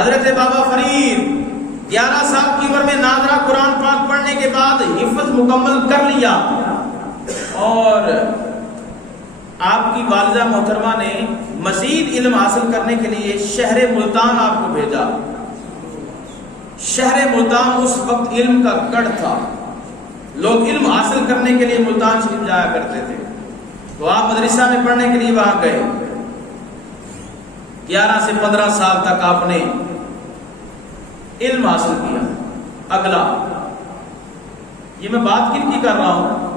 حضرت بابا فرید 11 سال کی عمر میں ناظرہ قرآن پاک پڑھنے کے بعد حفظ مکمل کر لیا، اور آپ کی والدہ محترمہ نے مزید علم حاصل کرنے کے لیے شہر ملتان آپ کو بھیجا۔ شہر ملتان اس وقت علم کا گڑھ تھا، لوگ علم حاصل کرنے کے لیے ملتان شریف جایا کرتے تھے، تو آپ مدرسہ میں پڑھنے کے لیے وہاں گئے۔ 11 سے 15 سال تک آپ نے علم حاصل کیا۔ اگلا، یہ میں بات کن کی کر رہا ہوں؟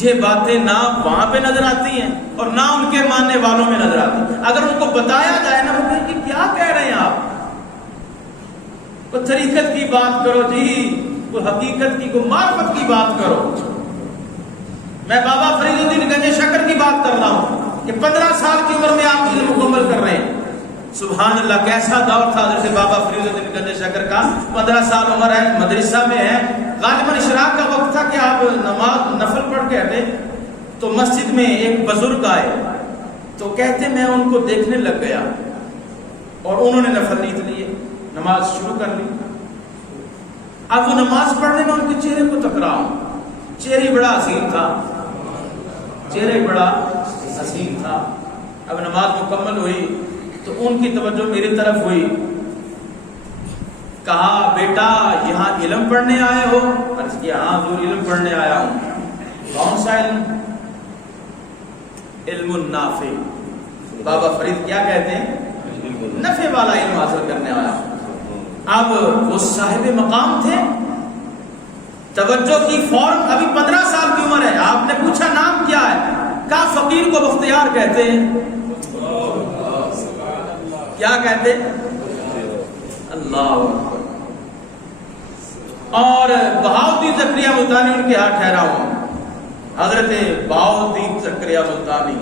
یہ باتیں نہ وہاں پہ نظر آتی ہیں اور نہ ان کے ماننے والوں میں نظر آتی ہیں۔ اگر ان کو بتایا جائے نا، وہ کہیں کہ کیا کہہ رہے ہیں آپ، کوئی طریقت کی بات کرو جی، کوئی حقیقت کی، کوئی معرفت کی بات کرو۔ میں بابا فرید الدین گنج شکر کی بات کر رہا ہوں کہ 15 سال کی عمر میں آپ علم مکمل کر رہے ہیں۔ سبحان اللہ، کیسا دور تھا حضرت بابا فرید الدین گنج شکر کا۔ 15 سال عمر ہے، مدرسہ میں ہے، غالباً اشراق کا وقت تھا کہ آپ نماز نفل پڑھ کے ہٹے تو مسجد میں ایک بزرگ آئے، تو کہتے میں ان کو دیکھنے لگ گیا اور انہوں نے نفل نیت لیے، نماز شروع کر لی۔ اب وہ نماز پڑھنے میں ان کے چہرے کو تک رہا ہوں، چہرے بڑا حسین تھا، چہرے بڑا حسین تھا۔ اب نماز مکمل ہوئی تو ان کی توجہ میری طرف ہوئی، کہا بیٹا یہاں علم پڑھنے آئے ہو؟ عرض کیا ہاں حضور علم پڑھنے آیا ہوں۔ کون سا علم؟ علم النافع۔ بابا فرید کیا کہتے ہیں؟ نفع والا علم حاصل کرنے آیا ہوں۔ اب وہ صاحب مقام تھے، توجہ کی فوراً، ابھی 15 سال کی عمر ہے، آپ نے پوچھا نام کیا ہے؟ کہا فقیر کو بختیار کہتے ہیں۔ کیا کہتے ہیں؟ اللہ۔ اور بہاؤالدین زکریا ملتانی ان کے ہاں ٹھہرا ہوں، حضرت بہاؤالدین زکریا ملتانی،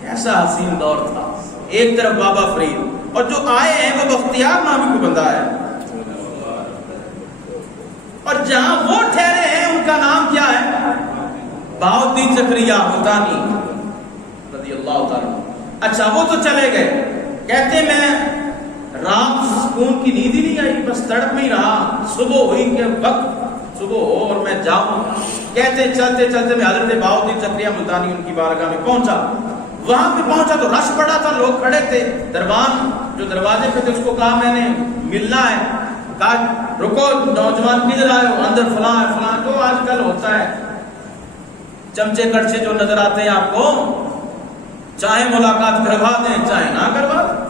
کیسا حسین دور تھا۔ ایک طرف بابا فرید، اور جو آئے ہیں وہ بختیار نامی کو بندہ ہے، اور جہاں وہ ٹھہرے ہیں ان کا نام کیا ہے؟ بہاؤالدین زکریا ملتانی رضی اللہ تعالیٰ۔ اچھا وہ تو چلے گئے، کہتے میں رات سکون کی نیند ہی نہیں آئی، بس تڑپ میں ہی رہا، صبح ہوئی کہ وقت صبح ہو اور میں جاؤں۔ کہتے چلتے چلتے میں حضرت بہاؤالدین زکریا ملتانی ان کی بارگاہ میں پہنچا۔ وہاں پہ پہنچا تو رش پڑا تھا، لوگ کھڑے تھے، دربان جو دروازے پہ تھے اس کو کہا میں نے ملنا ہے، کہا رکو نوجوان کدھر آئے ہو؟ اندر فلاں ہے فلاں، جو آج کل ہوتا ہے، چمچے کڑچے جو نظر آتے ہیں آپ کو، چاہے ملاقات کروا دیں چاہے نہ کروا دیں۔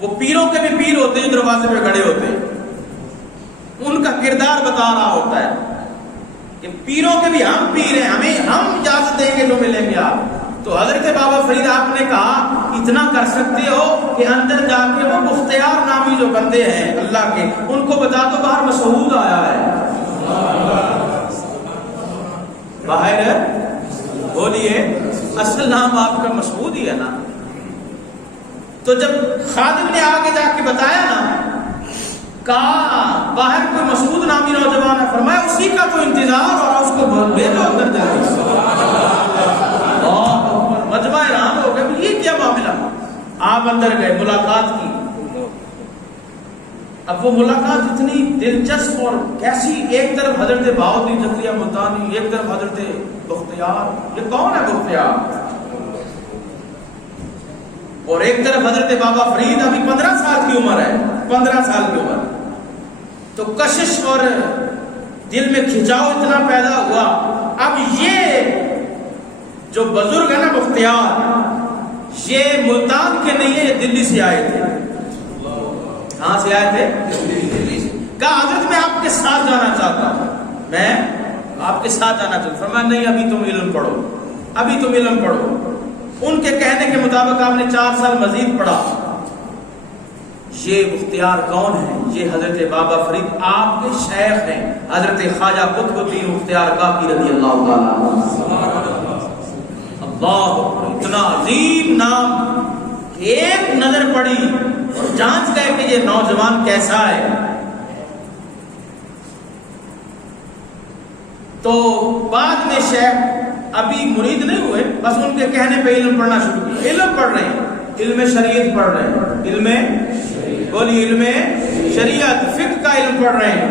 وہ پیروں کے بھی پیر ہوتے ہیں، دروازے پہ کھڑے ہوتے ہیں، ان کا کردار بتا رہا ہوتا ہے کہ پیروں کے بھی ہم پیر ہیں، ہم اجازت دیں گے جو ملیں گے آپ۔ تو حضرت بابا فرید آپ نے کہا اتنا کر سکتے ہو کہ اندر جا کے وہ مختار نامی جو بندے ہیں اللہ کے، ان کو بتا دو باہر مسعود آیا ہے۔ باہر بولیے، اصل نام آپ کا مسعود ہی ہے نا۔ تو جب خادم نے آگے جا کے بتایا نا، کہا باہر کوئی مسعود نامی نوجوان ہے، فرمایا اسی کا تو انتظار اور اس کو بھیجو اندر جائے۔ مجمع حیران ہو گیا، یہ کیا معاملہ؟ آپ اندر گئے، ملاقات کی۔ اب وہ ملاقات اتنی دلچسپ اور کیسی، ایک طرف حضرت بہاؤالدین زکریا ملتانی، ایک طرف حضرت بختیار، یہ کون ہے بختیار؟ اور ایک طرف حضرت بابا فرید، ابھی 15 سال کی عمر ہے، 15 سال کی عمر۔ تو کشش اور دل میں کھچاؤ اتنا پیدا ہوا۔ اب یہ جو بزرگ ہے نا بختیار، یہ ملتان کے نہیں ہے، یہ دلی سے آئے تھے۔ کہاں سے آئے تھے؟ دلی سے۔ کہا حضرت میں آپ کے ساتھ جانا چاہتا ہوں، میں آپ کے ساتھ جانا چاہتا ہوں۔ فرمایا نہیں، ابھی تم علم پڑھو، ابھی تم علم پڑھو۔ ان کے کہنے کے مطابق آپ نے 4 سال مزید پڑھا۔ یہ بختیار کون ہے؟ یہ حضرت بابا فرید آپ کے شیخ ہیں، حضرت خواجہ قطب الدین بختیار کاکی رضی اللہ تعالیٰ۔ اللہ، اتنا عظیم نام، ایک نظر پڑی اور جانچ گئے کہ یہ نوجوان کیسا ہے۔ تو بعد میں شیخ ابھی مرید نہیں ہوئے، بس ان کے کہنے پہ علم پڑھنا شروع کیا، علم پڑھ رہے ہیں، علم شریعت پڑھ رہے ہیں، علم بولی علم شریعت، فقہ کا علم پڑھ رہے ہیں.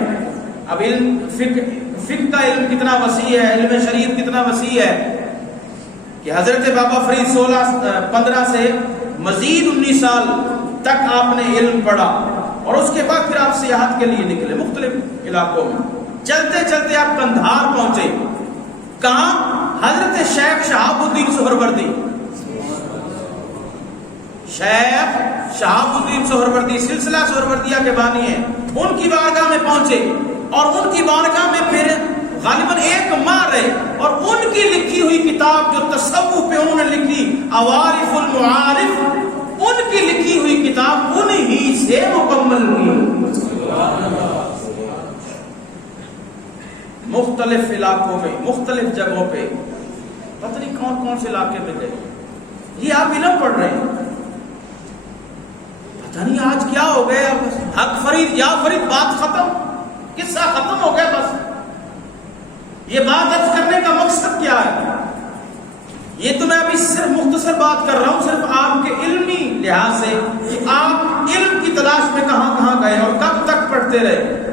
اب علم فقہ کا علم کتنا وسیع ہے، علم شریعت کتنا وسیع ہے کہ حضرت بابا فرید 15 سے مزید 19 سال تک آپ نے علم پڑھا، اور اس کے بعد پھر آپ سیاحت کے لیے نکلے مختلف علاقوں میں. چلتے چلتے آپ قندھار پہنچے. کہاں؟ حضرت شیخ شہاب الدین سہروردی. شیخ شہاب الدین سہروردی سلسلہ سہروردیہ کے بانی ہیں، ان کی بارگاہ میں پہنچے، اور ان کی بارگاہ میں پھر غالباً 1 ماہ رہے، اور ان کی لکھی ہوئی کتاب جو تصوف پہ انہوں نے لکھی، عوارف المعارف، ان کی لکھی ہوئی کتاب انہی سے مکمل ہوئی. مختلف علاقوں میں، مختلف جگہوں پہ، پتہ نہیں کون کون سے علاقے میں گئے. یہ آپ علم پڑھ رہے ہیں، پتہ نہیں آج کیا ہو گیا. حق فرید یا فرید بات ختم، قصہ ختم ہو گیا. بس یہ بات اب کرنے کا مقصد کیا ہے؟ یہ تو میں ابھی صرف مختصر بات کر رہا ہوں، صرف آپ کے علمی لحاظ سے کہ آپ علم کی تلاش میں کہاں کہاں گئے اور کب تک پڑھتے رہے.